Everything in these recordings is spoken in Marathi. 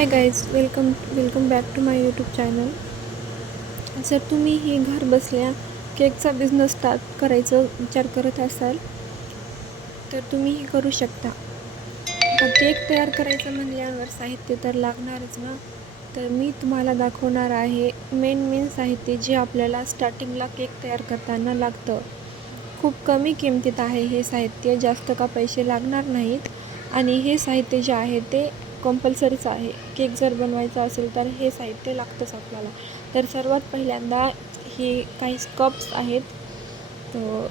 High guys, welcome back to my YouTube channel. जर तुम्ही ही घर बसल्या केकचा बिझनेस स्टार्ट करायचा विचार करत असाल तर तुम्ही हे करू शकता. केक तयार करायचं म्हणल्यावर साहित्य तर लागणारच ना. तर मी तुम्हाला दाखवणार आहे मेन साहित्य जे आपल्याला स्टार्टिंगला केक तयार करताना लागतं. खूप कमी किमतीत आहे हे साहित्य, जास्त का पैसे लागणार नाहीत. आणि हे साहित्य जे आहे ते कंपल्सरीच आहे. केक जर बनवायचा असेल तर हे साहित्य लागतंच आपल्याला. तर सर्वात पहिल्यांदा हे काही कप्स आहेत. तर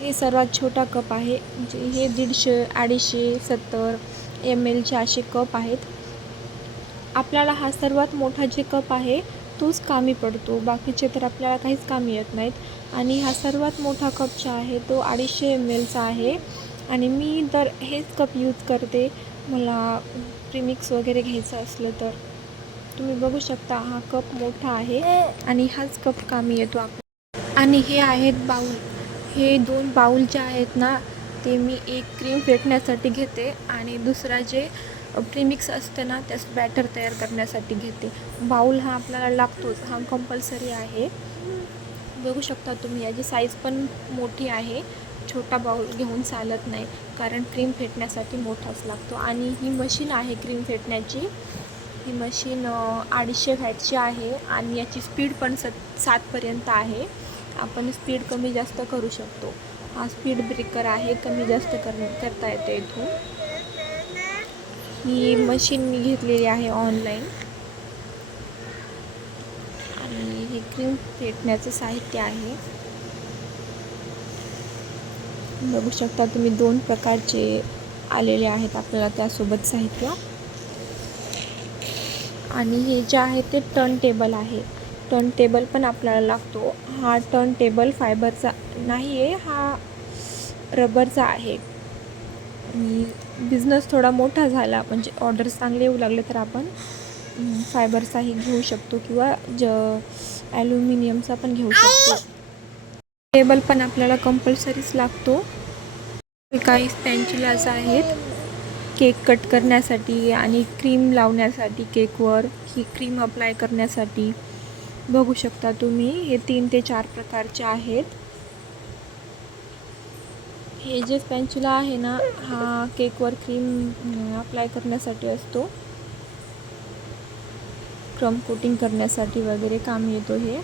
हे सर्वात छोटा कप आहे. हे 150, 250, 70 ml असे कप आहेत. आपल्याला हा सर्वात मोठा जे कप आहे तोच कामी पडतो, बाकीचे तर आपल्याला काहीच कामी येत नाहीत. आणि हा सर्वात मोठा कप जो आहे तो 250 ml आहे. आणि मी तर हेच कप यूज करते मला प्रीमिक्स वगैरे घ्यायचं असलं तर. तुम्ही बघू शकता हा कप मोठा आहे आणि हाच कप कामी येतो आपल्याला. आणि हे आहेत बाऊल. हे 2 बाऊल जे आहेत ना ते मी एक क्रीम फेटण्यासाठी घेते आणि दुसरा जे प्रीमिक्स असते ना त्यास बॅटर तयार करण्यासाठी घेते. बाऊल हा आपल्याला लागतोच, हा कंपल्सरी आहे. बघू शकता तुम्ही याची साईज पण मोठी आहे. छोटा बाऊल घेऊन चालत नाही, कारण क्रीम फेटण्यासाठी मोठाच लागतो. आणि ही मशीन आहे क्रीम फेटण्याची. ही मशीन 250 वॅटची आहे आणि याची स्पीड पण 7पर्यंत आहे. आपण स्पीड कमी जास्त करू शकतो. हा स्पीड ब्रेकर आहे, कमी जास्त करता येते इथून. ही मशीन मी घेतलेली आहे ऑनलाईन. आणि हे क्रीम फेटण्याचं साहित्य आहे. बघू शकता तुम्ही 2 प्रकारचे आलेले आहेत आपल्याला त्यासोबत साहित्य. आणि हे जे आहे ते टर्न टेबल आहे. टर्न टेबल पण आपल्याला लागतो. हा टर्न टेबल फायबरचा नाही आहे, हा रबरचा आहे. बिझनेस थोडा मोठा झाला म्हणजे ऑर्डर्स चांगले येऊ लागले तर आपण फायबरचाही घेऊ शकतो किंवा ॲल्युमिनियमचा पण घेऊ शकतो. टेबल पण आपल्याला कंपल्सरीच लागतो. काही स्पॅच्युलाज आहेत केक कट करण्यासाठी आणि क्रीम लावण्यासाठी, केकवर ही क्रीम अप्लाय करण्यासाठी. बघू शकता तुम्ही हे 3 ते 4 प्रकारचे आहेत. हे जे स्पॅच्युला आहे ना हा केकवर क्रीम अप्लाय करण्यासाठी असतो, क्रम कोटिंग करण्यासाठी वगैरे काम येतो हे.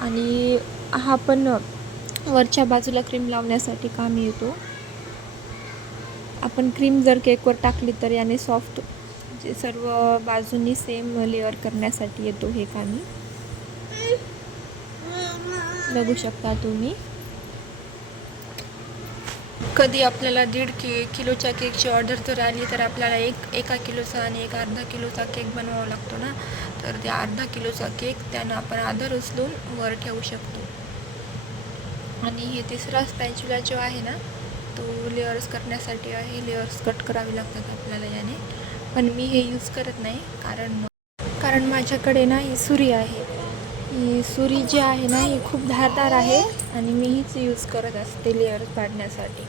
आणि हा पण वरच्या बाजूला क्रीम लावण्यासाठी काम येतो. आपण क्रीम जर केकवर टाकली तर याने सॉफ्ट जे सर्व बाजूंनी सेम लेअर करण्यासाठी येतो हे कामी. बघू शकता तुम्ही. कधी आपल्याला 1.5 किलोच्या केकची ऑर्डर जर आली तर आपल्याला 1 किलोचा आणि 1 अर्धा किलोचा केक बनवावा लागतो ना. तर त्या अर्धा किलोचा केक त्यानं आपण आधर उचलून वर ठेवू शकतो. आणि हे तिसरा स्पॅच्युला जो आहे ना तो लेअर्स करण्यासाठी आहे. लेअर्स कट करावे लागतात आपल्याला याने. पण मी हे यूज करत नाही कारण माझ्याकडे ना ही सुरी आहे. ही सुरी जी आहे ना ही खूप धारदार आहे आणि मी हीच यूज करत असते लेअर्स काढण्यासाठी.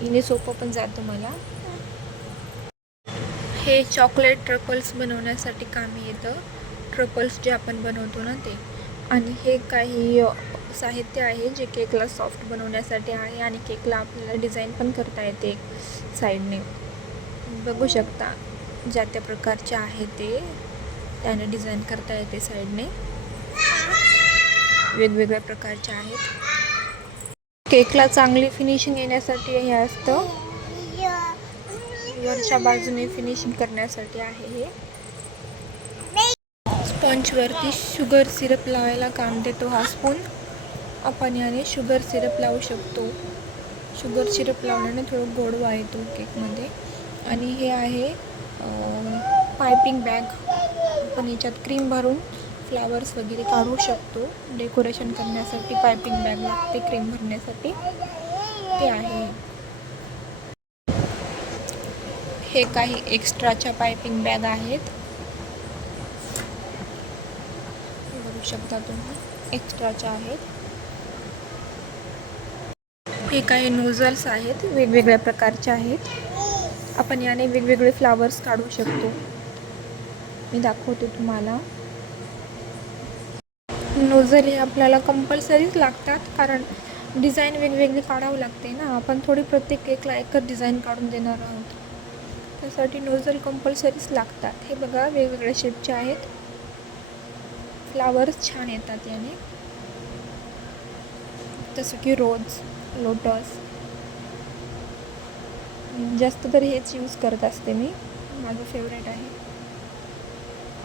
हिने सोपं पण जातं मला. हे चॉकलेट ट्रफल्स बनवण्यासाठी कामी येतं. ट्रफल्स जे आपण बनवतो ना ते. आणि हे काही साहित्य आहे जे केकला सॉफ्ट बनवण्यासाठी आहे आणि केकला आपल्याला डिझाईन पण करता येते साईडने. बघू शकता ज्या त्या प्रकारचे आहे ते त्याने डिझाईन करता येते साईडने. वेगवेगळ्या प्रकारचे आहेत. केकला चांगली फिनिशिंग येण्यासाठी हे असतं. वरच्या बाजूने फिनिशिंग करण्यासाठी आहे हे. स्पॉंजवरती शुगर सिरप लावायला काम देतो हा स्पून. आपण याने शुगर सिरप लावू शकतो. शुगर सिरप लावल्याने थोडं गोडवा येतो केकमध्ये. आणि हे आहे पायपिंग बॅग. आपण याच्यात क्रीम भरून फ्लावर्स वगैरे काढू शकतो. डेकोरेशन करण्यासाठी पायपिंग बॅग लागते क्रीम भरण्यासाठी, ते आहे. हे काही एक्स्ट्राच्या पायपिंग बॅग आहेत. बघू शकता तुम्ही एक्स्ट्राच्या आहेत. हे काही नोझल्स आहेत, वेगवेगळ्या प्रकारचे आहेत. आपण याने वेगवेगळे फ्लावर्स काढू शकतो. मी दाखवते तुम्हाला. नोझल हे आपल्याला कंपल्सरीच लागतात, कारण डिझाईन वेगवेगळी काढावं लागते ना. आपण थोडी प्रत्येक केकला एकच डिझाईन काढून देणार आहोत. त्यासाठी नोझल कंपल्सरीच लागतात. हे बघा, वेगवेगळ्या शेपचे आहेत. फ्लावर्स छान येतात याने, जसं की रोज, लोटस. जास्त तर हेच यूज करत असते मी, माझं फेवरेट आहे.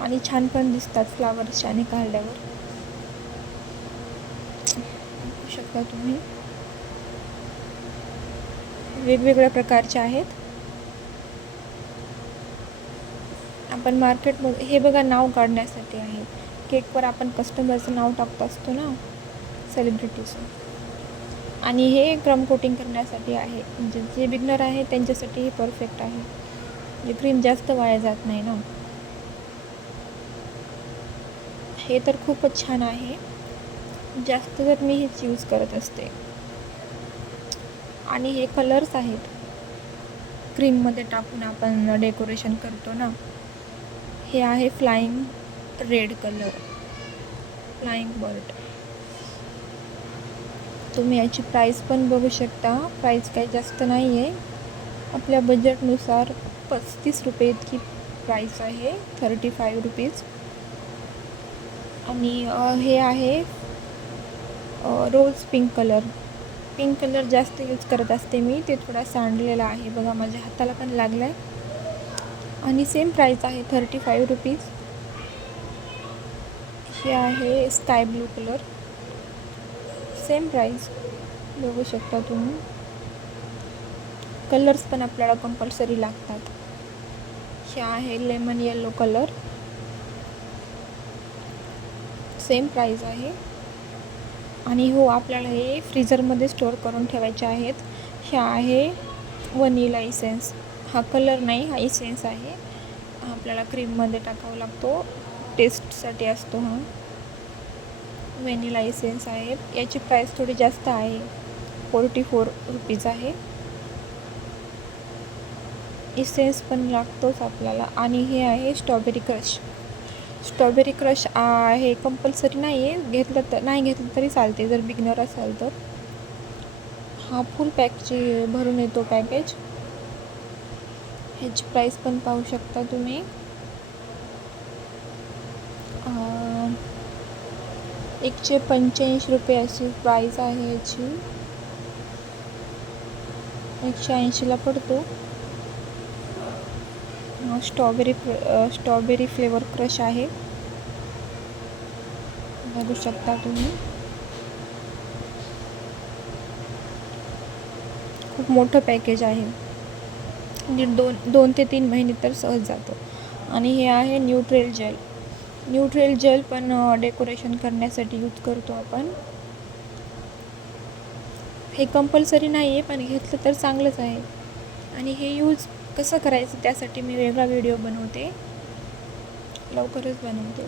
आणि छान पण दिसतात फ्लावर्स याने काढल्यावर. बघू शकता तुम्ही, वेगवेगळ्या प्रकारचे आहेत. आपण मार्केटमध्ये, हे बघा, नाव काढण्यासाठी आहे. केकवर आपण कस्टमरचं नाव टाकत असतो ना, सेलिब्रिटीचं. आणि हे क्रम कोटिंग करण्यासाठी आहे. म्हणजे जे बिगनर आहे त्यांच्यासाठी हे परफेक्ट आहे. म्हणजे क्रीम जास्त वाया जात नाही ना. हे तर खूपच छान आहे. जास्त तर मी हेच यूज करत असते. आणि हे कलर्स आहेत, क्रीममध्ये टाकून आपण डेकोरेशन करतो ना. हे आहे flying red colour, flying bird. तुम्ही याची प्राईस पण बघू शकता. प्राईस काही जास्त नाही आहे, आपल्या बजेटनुसार 35 रुपये इतकी प्राईस आहे, 35 रुपीज. आणि हे आहे rose pink colour. Pink colour जास्त यूज करत असते मी. ते थोडा सांडलेला आहे बघा, माझ्या हाताला पण लागला आहे. आणि सेम प्राईस आहे, 35 रुपीज. हे आहे sky blue colour, same price, बघू शकता तुम्ही. कलर्स पण आपल्याला कंपल्सरी लागतात. हे आहे lemon yellow colour, same price आहे. आणि हो, आपल्याला हे फ्रीझरमध्ये स्टोअर करून ठेवायचे आहेत. हे आहे वनिला इसेन्स. हा कलर नाही, हा इसेन्स आहे. आपल्याला क्रीममध्ये टाकावा लागतो, टेस्टसाठी असतो हा. व्हॅनिला इसेन्स आहे. याची प्राईस थोडी जास्त आहे, 44 रुपीज आहे. इसेन्स पण लागतोच आपल्याला. आणि हे आहे स्ट्रॉबेरी क्रश. स्ट्रॉबेरी क्रश आहे, कंपल्सरी नाही आहे. नाही घेतलं तरी चालते जर बिगनर असाल तर. हा फुल पॅकची भरून येतो पॅकेज. ह्याची प्राईस पण पाहू शकता तुम्ही. 185 रुपये अशी प्राईस आहे याची. 180ला पडतो. स्ट्रॉबेरी फ्लेवर क्रश आहे, बघू शकता तुम्ही. खूप मोठं पॅकेज आहे, म्हणजे 2 ते 3 महिने तर सहज जातं. आणि हे आहे न्यूट्रेल जेल. न्यूट्रेल जेल पण डेकोरेशन करण्यासाठी यूज करतो आपण. हे कंपल्सरी नाही आहे, पण घेतलं तर चांगलंच आहे. आणि हे यूज कसं करायचं त्यासाठी मी वेगळा व्हिडिओ बनवते, लवकरच बनवते.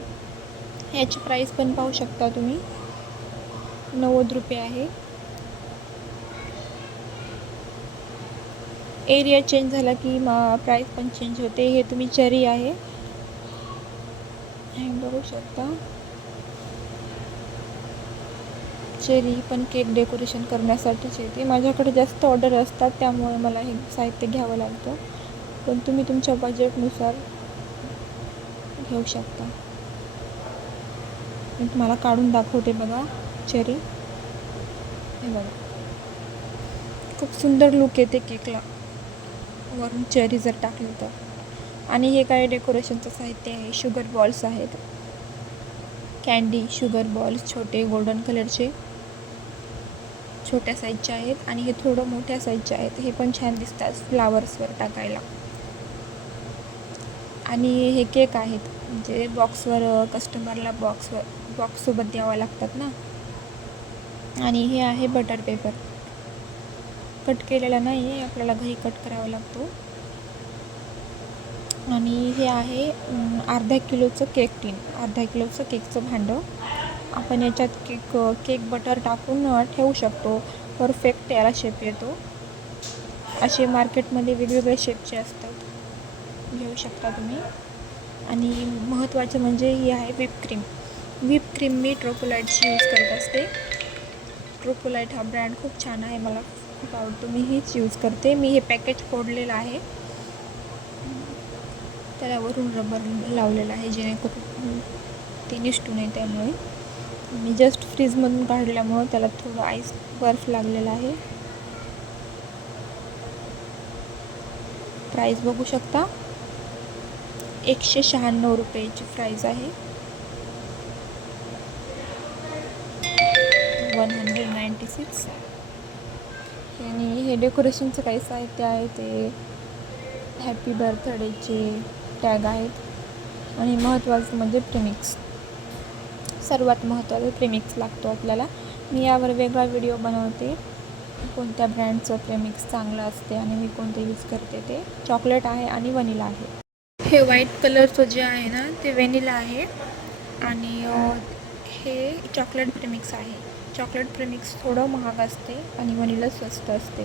ह्याची प्राईस पण पाहू शकता तुम्ही, 90 रुपये आहे. एरिया चेंज झाला की प्राईस पण चेंज होते. हे तुम्ही चेरी आहे, हे बघू शकता. चेरी पण केक डेकोरेशन करण्यासाठीच येते. माझ्याकडे जास्त ऑर्डर असतात, त्यामुळे मला हे साहित्य घ्यावं लागतं. पण तुम्ही तुमच्या बजेटनुसार घेऊ शकता. मी तुम्हाला काढून दाखवते बघा चेरी. हे बघा, खूप सुंदर लुक येते केकला वरून चेरी जर टाकली तर. आणि हे काय डेकोरेशनचं साहित्य आहे. शुगर बॉल्स आहेत, कँडी शुगर बॉल्स, छोटे गोल्डन कलरचे, छोट्या साईजचे आहेत. आणि हे थोडं मोठ्या साईजचे आहेत. हे पण छान दिसतात फ्लावर्सवर टाकायला. आणि हे केक आहेत, म्हणजे बॉक्सवर कस्टमरला बॉक्ससोबत द्यावं लागतात ना. आणि हे आहे बटर पेपर, कट केलेला नाही आहे, आपल्याला घरी कट करावा लागतो. आणि हे आहे अर्धा किलोचं केक टीन, अर्धा किलोचं केकचं भांडं. आपण याच्यात केक बटर टाकून ठेवू शकतो. परफेक्ट याला शेप येतो. असे मार्केटमध्ये वेगवेगळे शेपचे असतात, घेऊ शकता तुम्ही. आणि महत्त्वाचं म्हणजे ही आहे व्हिप क्रीम मी ट्रोकोलाईटची यूज करत असते. ट्रोकोलाईट हा ब्रँड खूप छान आहे, मला खूप आवडतो. मी हीच यूज करते. मी हे पॅकेज फोडलेलं आहे, त्याला वरून रबर लावलेला आहे जेणेकरून ते निष्ठू नये. त्यामुळे मी जस्ट फ्रीजमधून काढल्यामुळं त्याला थोडं आईस बर्फ लागलेला आहे. प्राईस बघू शकता, 196 रुपयाची प्राईस आहे. 196. आणि हे डेकोरेशनचं काही साहित्य आहे, ते हॅपी बर्थडेचे टॅग आहेत. आणि महत्त्वाचं म्हणजे प्रेमिक्स, सर्वात महत्त्वाचं प्रेमिक्स लागतो आपल्याला. मी यावर वेगळा व्हिडिओ बनवते, कोणत्या ब्रँडचं प्रेमिक्स चांगलं असते आणि मी कोणते यूज करते. ते चॉकलेट आहे आणि वनिला आहे. हे व्हाईट कलरचं जे आहे ना, ते व्हॅनिला आहे. आणि हे चॉकलेट प्रेमिक्स आहे. चॉकलेट प्रेमिक्स थोडं महाग असते आणि वनिला स्वस्त असते.